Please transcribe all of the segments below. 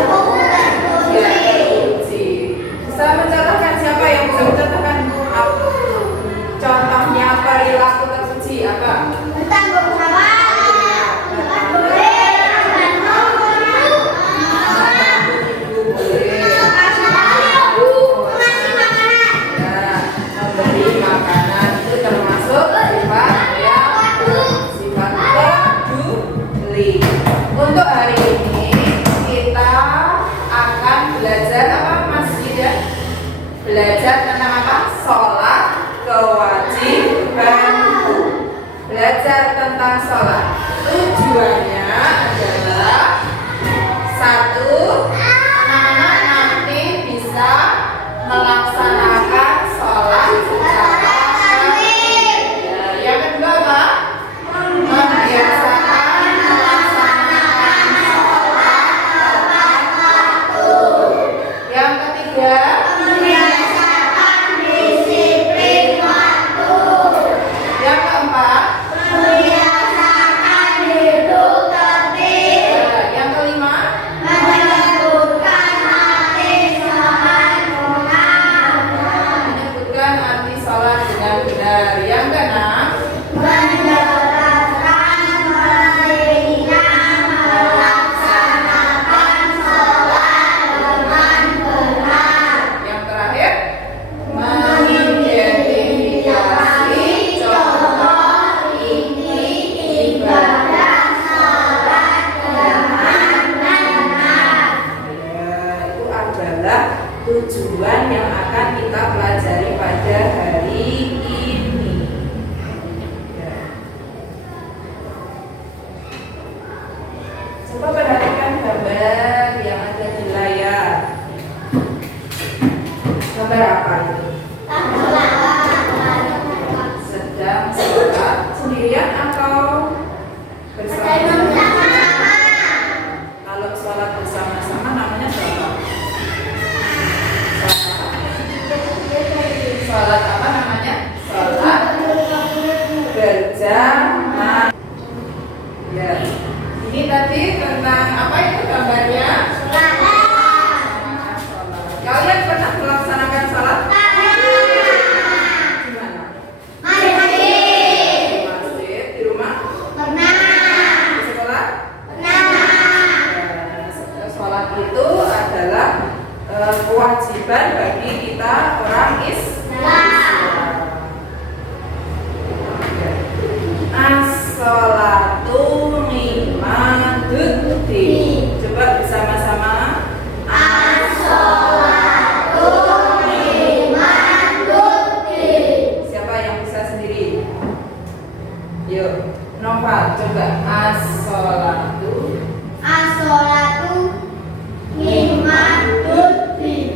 Ya, terpuji. Bisa mencontohkan siapa yang bisa mencontohkan contohnya perilaku terpuji apa? Bertanggung jawab. Untuk hari ini kita akan belajar apa Mas Yuda? Belajar tentang apa? Sholat kewajibanku. Belajar tentang sholat. Tujuannya adalah satu, anak-anak nanti bisa melaksanakan sholat secara baik. Yang kedua apa? Membiasakan yang ketiga, Membiasakan disiplin waktu. yang keempat, Membiasakan hidup tertib. yang kelima, Menyebutkan arti sholat menyebutkan arti sholat dengan benar. Yang keenam, menjelaskan pentingnya melaksanakan sholat dengan benar. yang terakhir, mengidentifikasi contoh Ini ibadah sholat dengan benar. Itu adalah tujuan yang akan kita pelajari pada hari ini. Ya. Coba perhatikan gambar yang ada di layar. Gambar apa itu? Sedang sholat sendirian atau bersama? Kalau sholat bersama-sama namanya sholat. Sholat apa namanya? Sholat berjamaah. Ya. Ini tadi tentang apa itu gambarnya? Melaksanakan sholat. Kalian pernah melaksanakan sholat? Di mana? Di masjid, di rumah, di sekolah. Sholat itu adalah kewajiban bagi kita orang Islam. As-sholatu imaduddin. Coba bersama-sama. Siapa yang bisa sendiri? Yuk, Noval, coba as-sholatu.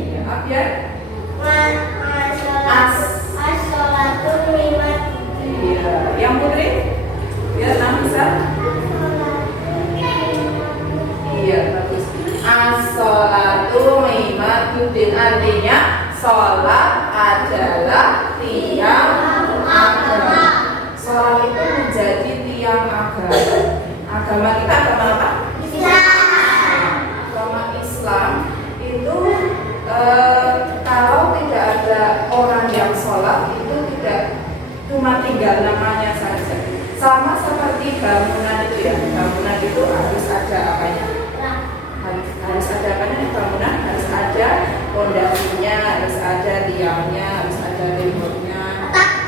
Ya, Abiar. Iya, yang Putri? Ya, bisa. Iya, bagus. As-sholatu imaduddin artinya sholat adalah tiang agama. Sholat itu menjadi tiang agama. Agama kita agama apa? Agama Islam itu kalau tidak ada orang yang sholat itu tidak cuma tinggal namanya saja. Sama seperti bangunan itu ya. Bangunan itu harus ada apanya? Harus ada apanya? Bangunan harus ada pondasinya, harus ada tiangnya, harus ada temboknya.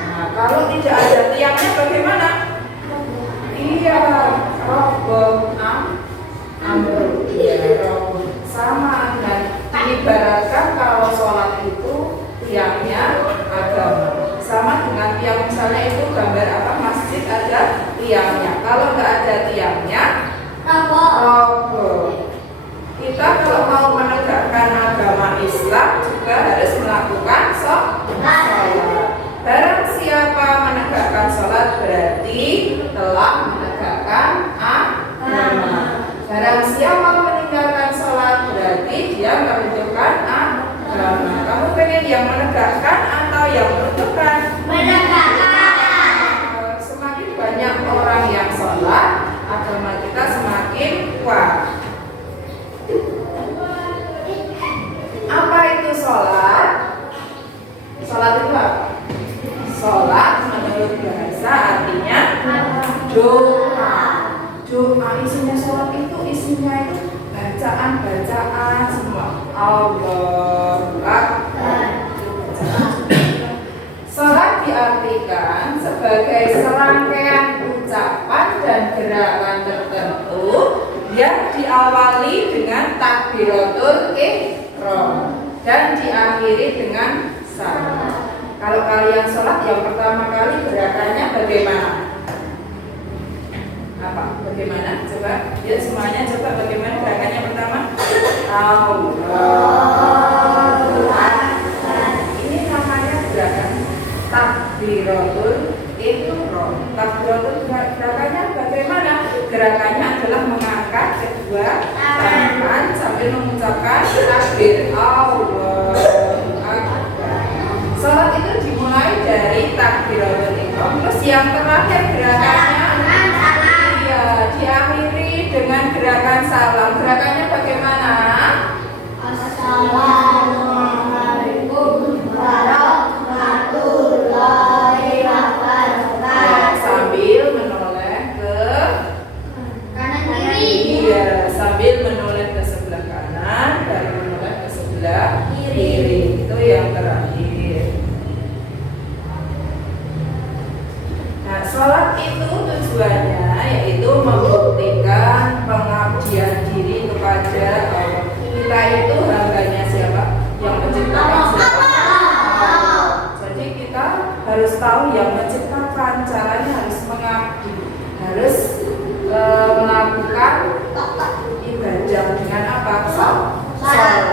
Nah, kalau tidak ada tiangnya bagaimana? Iya, roboh ambruk. Iya, roboh. Sama dan ibaratkan kalau sholat itu tiangnya agama. Sama dengan tiang misalnya itu gambar apa? Masjid ada tiangnya. Kalau nggak ada tiangnya, roboh. Kita kalau mau menegakkan agama Islam juga harus melakukan sholat. Barang siapa menegakkan sholat berarti telah menegakkan agama. Barang siapa meninggalkan sholat berarti dia menunjukkan agama. Kamu pengen yang menegakkan atau yang menunjukkan? Semakin banyak orang yang sholat, agama kita semakin kuat. Allahu Akbar. Salat diartikan sebagai serangkaian ucapan dan gerakan tertentu yang diawali dengan takbiratul ihram dan diakhiri dengan salam. Kalau kalian sholat yang pertama kali gerakannya bagaimana? Apa? Bagaimana? Coba, ya semuanya coba bagaimana gerakannya pertama? Allahu Akbar. Ini namanya gerakan takbiratul ihram. Takbiratul gerakannya bagaimana? Gerakannya adalah mengangkat kedua tangan sambil mengucapkan takbir Allahu Akbar. Salat itu dimulai dari takbiratul ihram, terus yang terakhir gerakannya diakhiri dengan gerakan salam. Gerakannya bagaimana? Assalamualaikum warahmatullahi wabarakatuh. Sambil menoleh ke Kanan kiri. Iya, sambil menoleh ke sebelah kanan dan menoleh ke sebelah kiri. Itu yang terakhir. Nah, sholat itu tujuannya yaitu membuktikan pengabdian diri kepada Allah. Kita itu hambanya siapa? Yang menciptakan siapa? Allah. Jadi kita harus tahu yang menciptakan, caranya harus mengabdi, harus melakukan ibadah dengan apa? Sholat.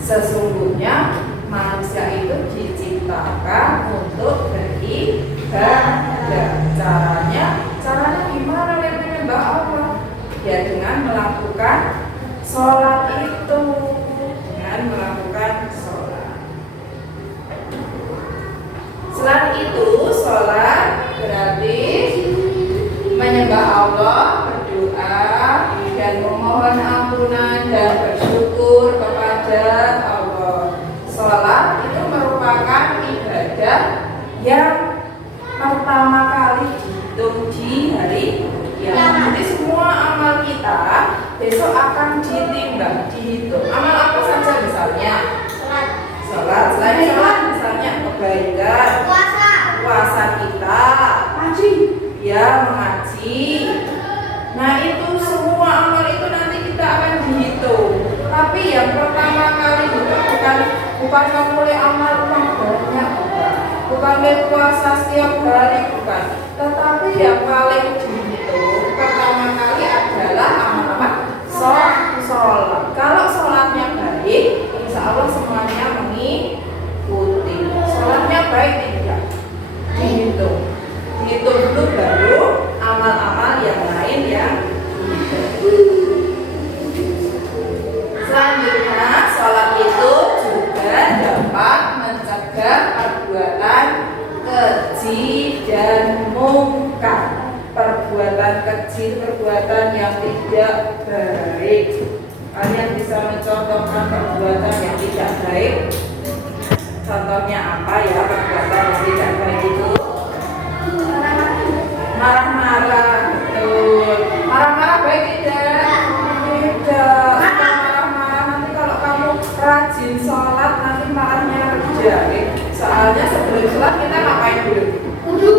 Sesungguhnya manusia itu diciptakan untuk beribadah. Caranya gimana menyembah Allah? Ya dengan melakukan sholat itu, dengan melakukan sholat. Selain itu, sholat berarti menyembah Allah, berdoa dan memohon ampunan dan bersyukur kepada Allah. Sholat itu merupakan ibadah yang pertama kali dihitung di hari kiamat. Jadi semua amal kita besok akan ditimbang, dihitung. Amal apa saja misalnya? Sholat. Selain sholat misalnya kebaikan, puasa kita, ya mengaji. Nah itu semua amal itu nanti kita akan dihitung. Tapi yang pertama kali bukan mulai amal banyak, bukan puasa setiap hari, bukan. Tetapi yang paling dihitung pertama kali adalah amal apa? Sholat. Kalau sholatnya baik, insya Allah semuanya mengikuti. Sholatnya baik tidak dihitung. Dihitung dulu baru amal-amal yang lain yang selanjutnya, sholat itu juga dapat mencegah perbuatan keji dan mungkar. Perbuatan keji, perbuatan yang tidak baik. Kalian bisa mencontohkan perbuatan yang tidak baik? Contohnya apa ya perbuatan yang tidak baik itu? Marah-marah, betul. Marah-marah baik tidak? Tidak. Marah-marah nanti kalau kamu rajin sholat nanti marahnya reda. Soalnya sebelum sholat kita ngapain dulu? Wudu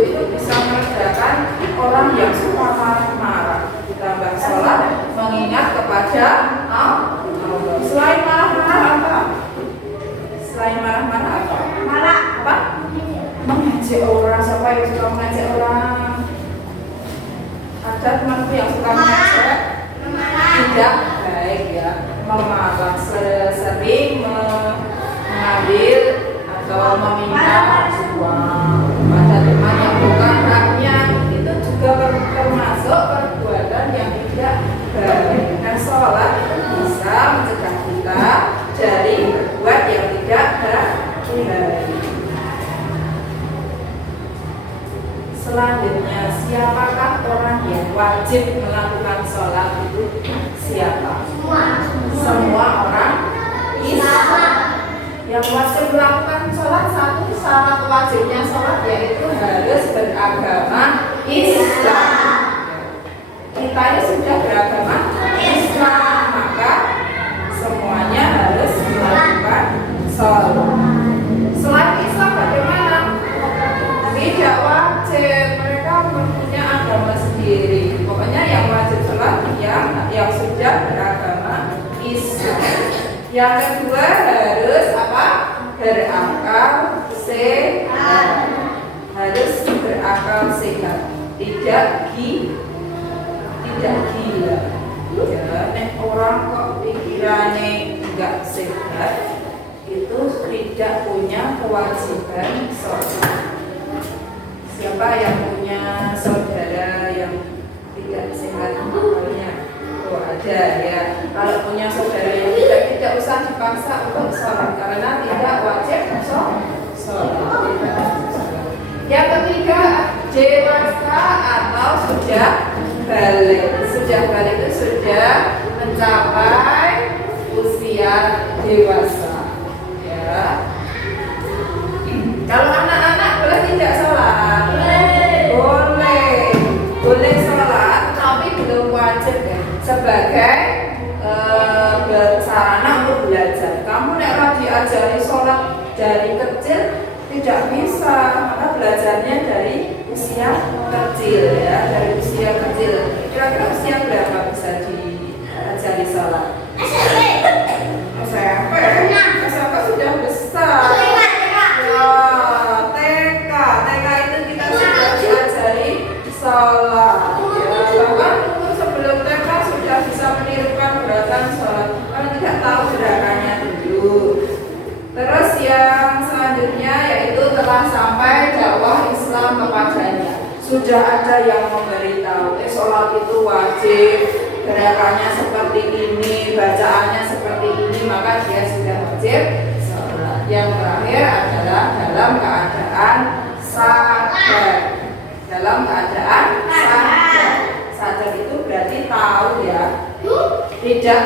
itu bisa meredakan orang yang suka marah-marah. Ditambah sholat mengingat kepada Allah. Selain marah-marah apa? Selain marah-marah apa? Marah apa? Mengejek orang. Siapa yang suka mengejek orang? Ada temanku yang suka mengejek? Tidak baik ya. Memarah, sering mengambil atau meminta uang pada teman yang bukan haknya, itu juga termasuk perbuatan yang tidak baik. Dan sholat itu bisa mencegah kita dari berbuat yang tidak baik. Selanjutnya, siapakah orang yang wajib melakukan sholat itu? Siapa? Semua orang Islam. Yang wajib melakukan sholat, satu syarat wajibnya sholat yaitu harus beragama Islam. Kita ini sudah beragama Islam, maka Yang kedua harus apa? Berakal sehat. Harus berakal sehat. Tidak gila. Ya, orang kok pikirannya nggak sehat itu tidak punya kewajiban sholat. Siapa yang punya saudara yang tidak sehat akalnya? Oh ada ya. Kalau punya saudara yang tidak usah dipaksa untuk sholat karena tidak wajib sholat. Yang ketiga dewasa atau sudah balik. Sudah balik itu sudah mencapai usia dewasa. Ya. Kalau anak-anak boleh tidak sholat? Boleh sholat, tapi belum wajib ya. Sebagai sarana untuk belajar. Kamu nek diajari sholat dari kecil tidak bisa, karena belajarnya dari usia kecil ya, dari usia kecil. Kira-kira usia berapa bisa diajari sholat? SMP. SMP sudah besar. TK itu kita sudah diajari sholat. Ya, bahkan umur sebelum TK sudah bisa menirukan gerakan sholat. Kalau tidak tahu gerakannya dulu. Terus yang selanjutnya yaitu telah sampai dakwah Islam kepadanya. Sudah ada yang memberitahu, sholat itu wajib, gerakannya seperti ini, bacaannya seperti ini, maka dia sudah wajib sholat. Yang terakhir adalah dalam keadaan sadar. Dalam keadaan sadar. Sadar itu berarti tahu ya, tidak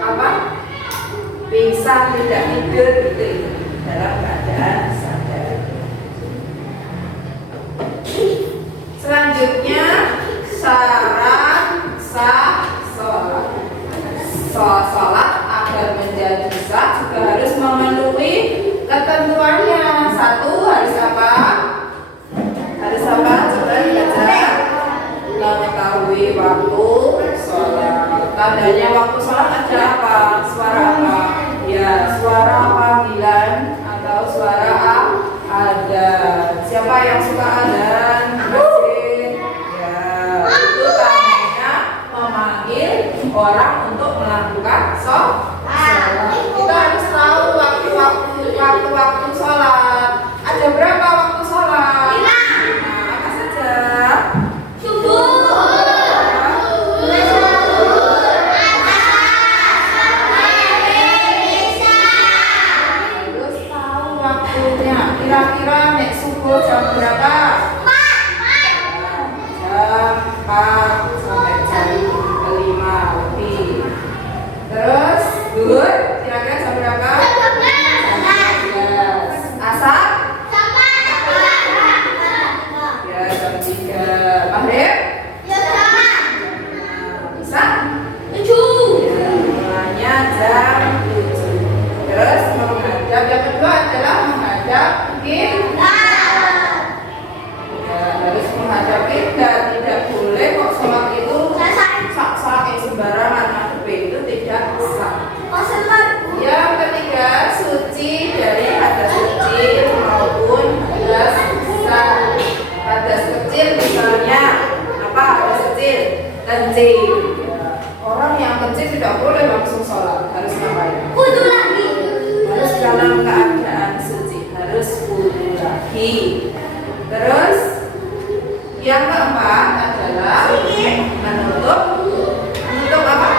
apa? Pingsan, tidak tidur gitu. Dalam keadaan sadar. Selanjutnya syarat sah sholat. Sholat agar menjadi sah juga harus memenuhi ketentuannya. Satu harus apa? Harus apa? Coba dibaca. Mengetahui waktu sholat. Tandanya waktu sholat ada apa? Suara apa? Ya, suara panggilan atau suara ada. Siapa yang suka adzan? Orang untuk melakukan sholat. Kita harus tahu waktu sholat. Ada berapa waktu sholat? 5. Apa saja? Subuh, Harus tahu waktunya. Kira-kira nek subuh jam berapa? Jam 4 sampai jam 5 lebih. Terus zuhur kira-kira jam berapa? Jam 12. Asar? Ya jam 3. Maghrib? Bisa? Ya, mulanya jam 7. Terus menghadap, yang kedua adalah menghadap kiblat. Ya, harus menghadap kiblat. Tidak boleh kok sholat itu sak-sak sembarangan, itu tidak sah. Yang ketiga, suci dari hadas kecil maupun hadas besar. Hadas kecil misalnya apa? Hadas kecil, kencing. Orang yang kencing tidak boleh langsung sholat, harus ngapain? wudu lagi. Harus dalam keadaan suci, harus wudu lagi. Terus yang keempat adalah menutup apa?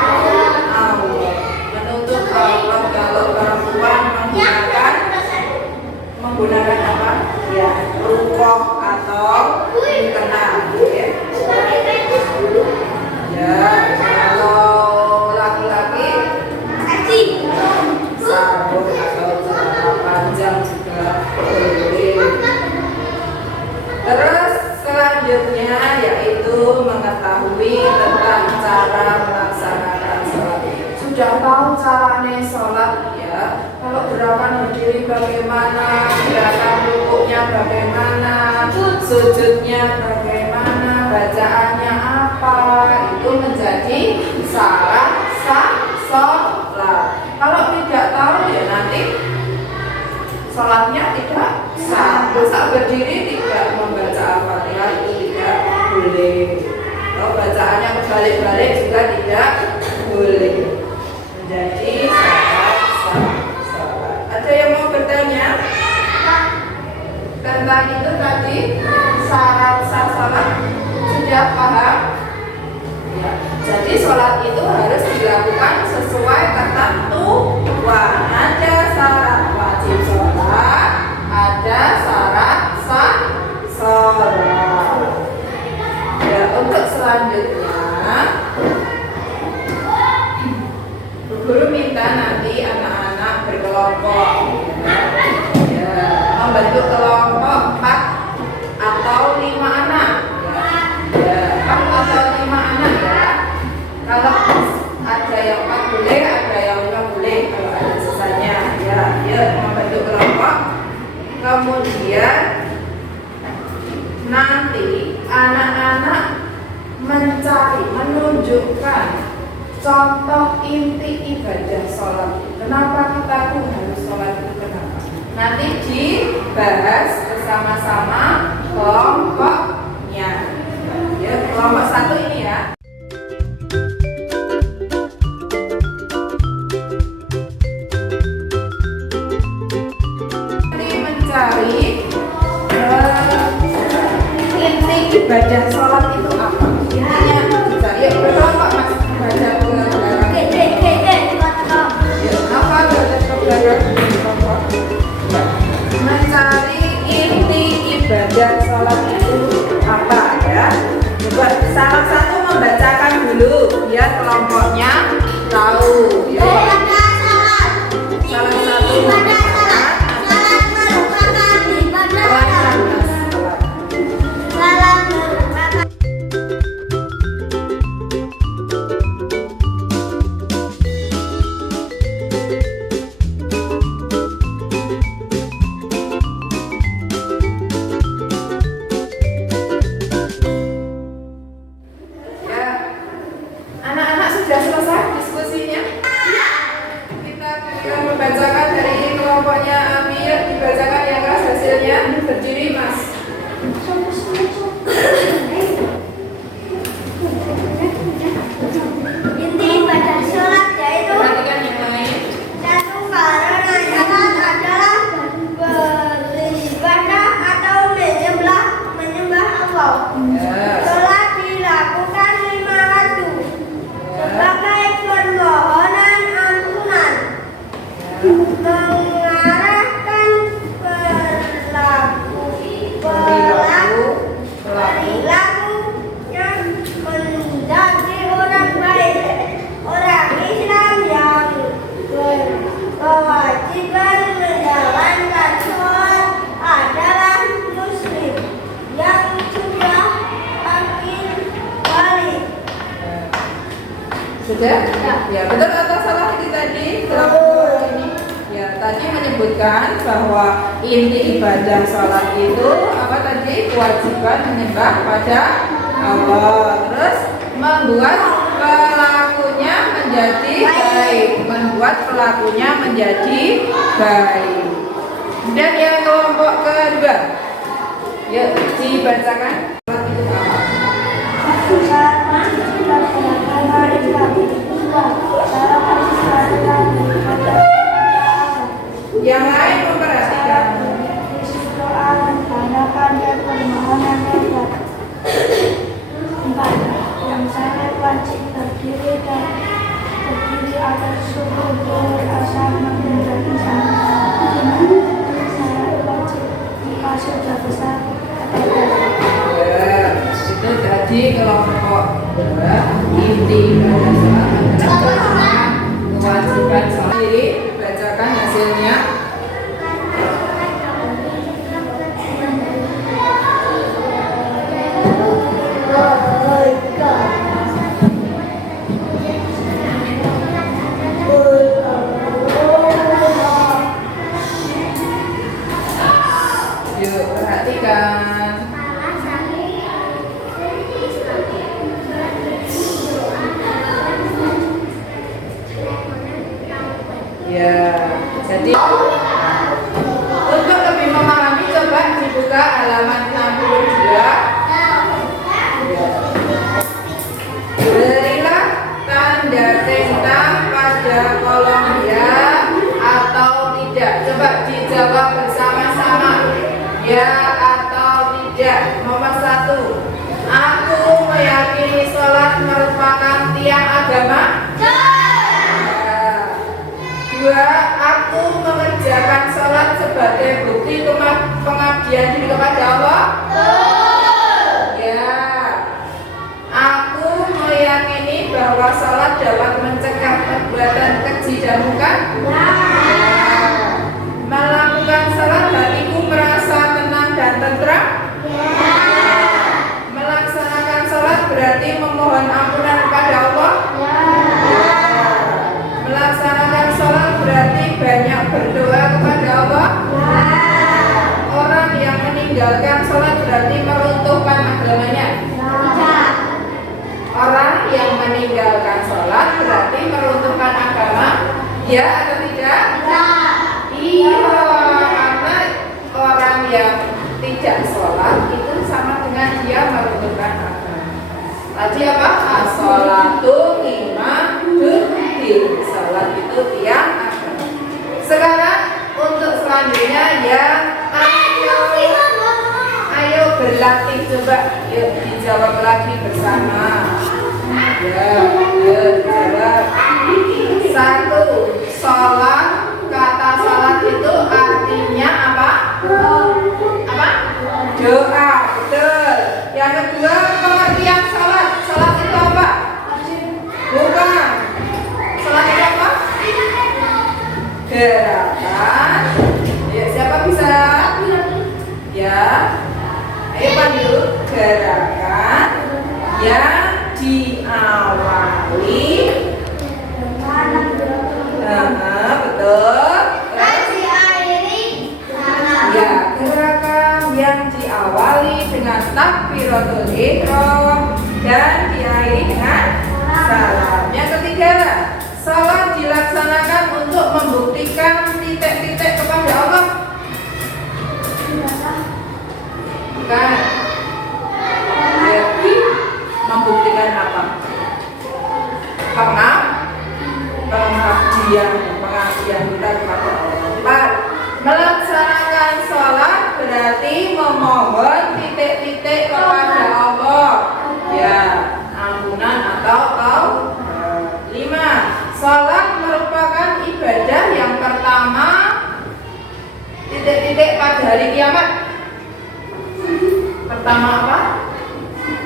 Aurat. Menutup aurat kalau perempuan menggunakan apa? Ya, rukoh atau mukena. Ya, kalau laki-laki sarung atau celana panjang juga boleh. Terus selanjutnya yaitu mengetahui tentang cara melaksanakan sholat. Sudah tahu caranya sholat ya. Kalau gerakan berdiri bagaimana, gerakan rukuknya bagaimana, sujudnya bagaimana, bacaannya apa, itu menjadi syarat sah sholat. Kalau tidak sholatnya tidak sah. Masa berdiri tidak membaca Al-Fatihah itu tidak boleh. Kalau bacaannya berbalik-balik juga tidak boleh. Menjadi syarat sah sholat. Ada yang mau bertanya tentang itu tadi syarat sah sholat? Sudah paham? Ya. Jadi sholat itu harus dilakukan sesuai ketentuan. Ada syarat wajib sholat, ada syarat sah sholat. Ya, untuk selanjutnya guru minta nanti anak-anak berkelompok, ya, membentuk kelompok 4 atau 5 anak. Ya, 4 atau 5 anak ya. Kalau ada yang 4 boleh, ada yang 5 boleh. Kalau ada sisanya, ya, dia membentuk kelompok. Kemudian nanti anak-anak mencari, menunjukkan contoh inti ibadah sholat. Kenapa kita harus sholat itu? Kenapa? Nanti dibahas bersama-sama kelompoknya. Ya, kelompok 1 ini ya. Nanti mencari inti ibadah sholat itu apa? Intinya dicari. Yuk, berkelompok mas. Baca belakang. Yuk, apa baca belakang? Mencari inti ibadah sholat itu apa ya? Coba salah satu membacakan dulu biar kelompoknya tahu ya. Salah satu membacakan membacakan dari kelompoknya Amir, dibacakan yang keras hasilnya. Berdiri mas. Inti ibadah sholat yaitu Perhatikan yang lain. satu karena sholat adalah beribadah atau menyembah Allah. Sholat dilakukan 5 waktu sebagai permohonan ampunan, mengarahkan perilakunya menjadi orang baik, orang Islam yang berkewajiban menjalankan sholat adalah muslim yang sudah akil balik. Sudah? Ya, betul atau salah itu tadi? Kelompok ini. Ya, tadi menyebutkan bahwa inti ibadah sholat itu apa tadi? Kewajiban menyembah pada Allah. Terus membuat pelakunya menjadi baik. Membuat pelakunya menjadi baik. Kemudian yang kelompok kedua. Yuk, dibacakan. Yang lain memperhatikan. Yang saya wajib terdiri atas suku berasal menjadi saya wajib sudah besar. Ya, itu tadi kelompok inti ibadah sholat adalah kewajiban sholat. Jadi bacakan hasilnya. Yuk, perhatikan. Ya, jadi buka halaman 62. Berilah tanda centang pada kolom ya atau tidak. Coba dijawab bersama-sama. Ya atau tidak. Nomor 1. Aku meyakini sholat merupakan tiang agama. Ya. 2. Aku mengerjakan sholat sebagai bukti pengabdian diri kepada Allah. Ya. Aku meyakini bahwa sholat dapat mencegah perbuatan keji dan munkar. Melakukan sholat hatiku merasa tenang dan tentram. Melaksanakan sholat berarti memohon ampunan kepada Allah. Melaksanakan sholat berarti banyak berdoa kepada Allah. Orang yang meninggalkan sholat berarti meruntuhkan agamanya. Orang yang meninggalkan sholat berarti meruntuhkan agama. Ya atau tidak? Iya, karena orang yang tidak sholat itu sama dengan dia meruntuhkan agama. Tadi apa? As-sholatu imaduddin. Sholat itu tiang agama. Sekarang untuk selanjutnya ya, ayo berlatih, coba yuk dijawab lagi bersama. Ya, dijawab. 1. Sholat, kata sholat itu artinya apa? Apa? Doa, betul. Yang kedua, pengertian sholat. Sholat itu apa? Bukan. Sholat itu apa? Gerakan. Ya, siapa bisa? Ya. Ayo panggil. Gerakan yang diawali. Betul. Ya, gerakan yang diawali dengan takbiratul ihram dan diakhiri dengan salam. Yang ketiga, salat dilaksanakan untuk membuktikan titik-titik kepada Allah. Bukan. Jadi membuktikan apa? Pengabdian kita kepada Allah. 4. Melaksanakan sholat berarti memohon titik-titik kepada Allah. Ya, ampunan atau taubat. 5. Sholat merupakan ibadah yang pertama titik-titik pada hari kiamat. Pertama apa?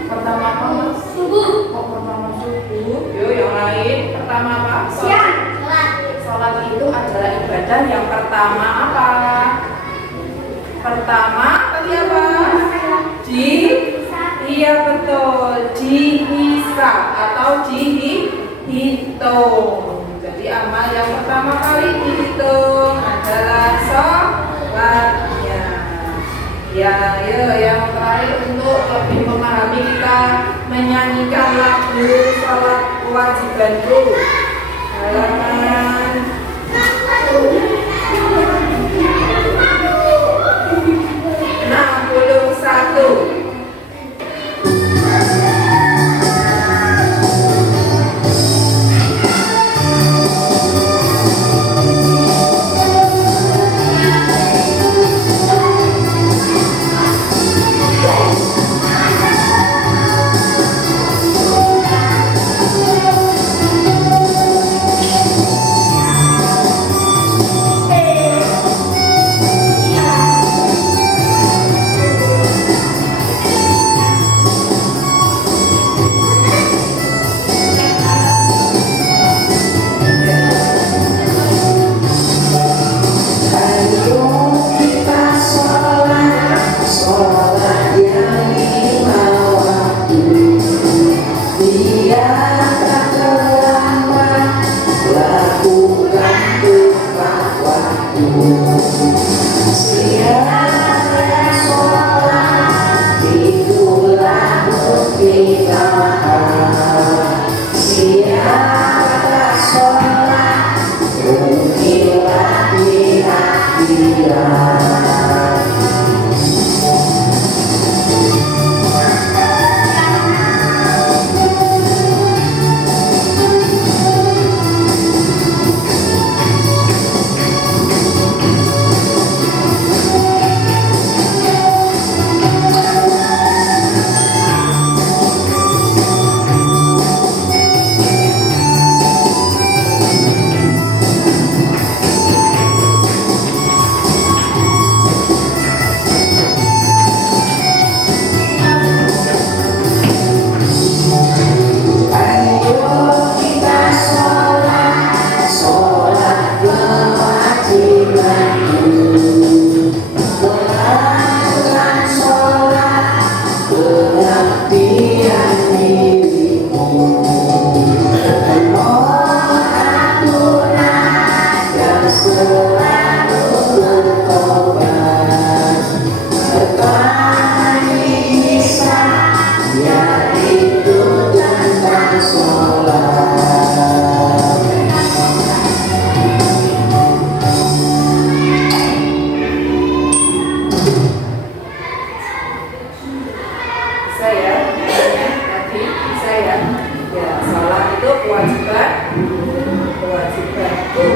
Pertama apa? Subuh. Oh, pertama subuh. Yo, yang lain. Pertama apa? Siang. Sholat itu adalah ibadah yang pertama apa? Pertama tadi apa? Iya betul. Dihisab atau dihitung. Jadi amal yang pertama kali dihitung adalah sholatnya. Ya, yang terakhir untuk lebih memahami kita menyanyikan lagu sholat kewajibanku. Halaman 61.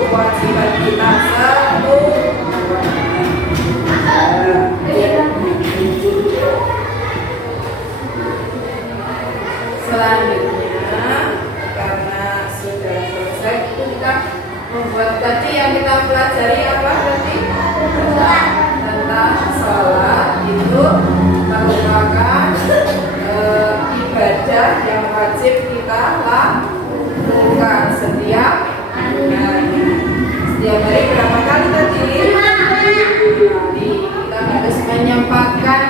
kewajiban kita satu. Selanjutnya, karena sudah selesai, kita membuat tadi yang kita pelajari apa tadi? Tentang sholat itu merupakan ibadah yang wajib kita lakukan setiap hari. Setiap hari berapa kali tadi? 5 kali. Kita harus menyempatkan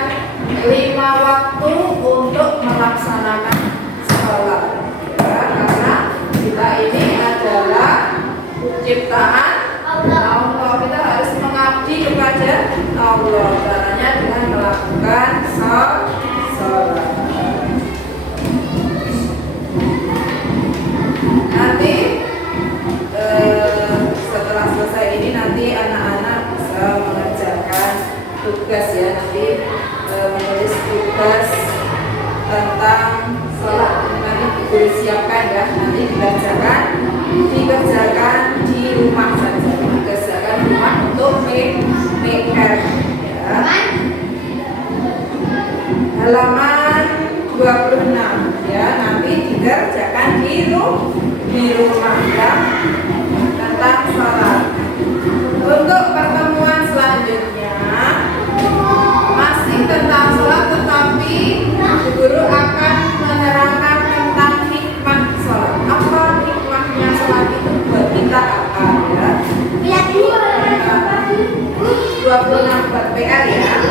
5 waktu untuk melaksanakan sholat, ya, karena kita ini adalah ciptaan Allah. Kita harus mengabdi kepada Allah. Caranya dengan melakukan sholat. Nanti setelah selesai ini nanti anak-anak bisa mengerjakan tugas, ya, nanti menulis tugas tentang sholat. Nanti guru siapkan, ya, nanti dikerjakan di rumah saja, dikerjakan di rumah untuk PR, ya. Halaman 26, ya, nanti dikerjakan di rumah, ya, tentang sholat. Untuk pertemuan selanjutnya masih tentang sholat, tetapi guru akan menerangkan tentang hikmah sholat. Apa hikmahnya sholat itu buat kita, apa, ya? 26 buat PR, ya.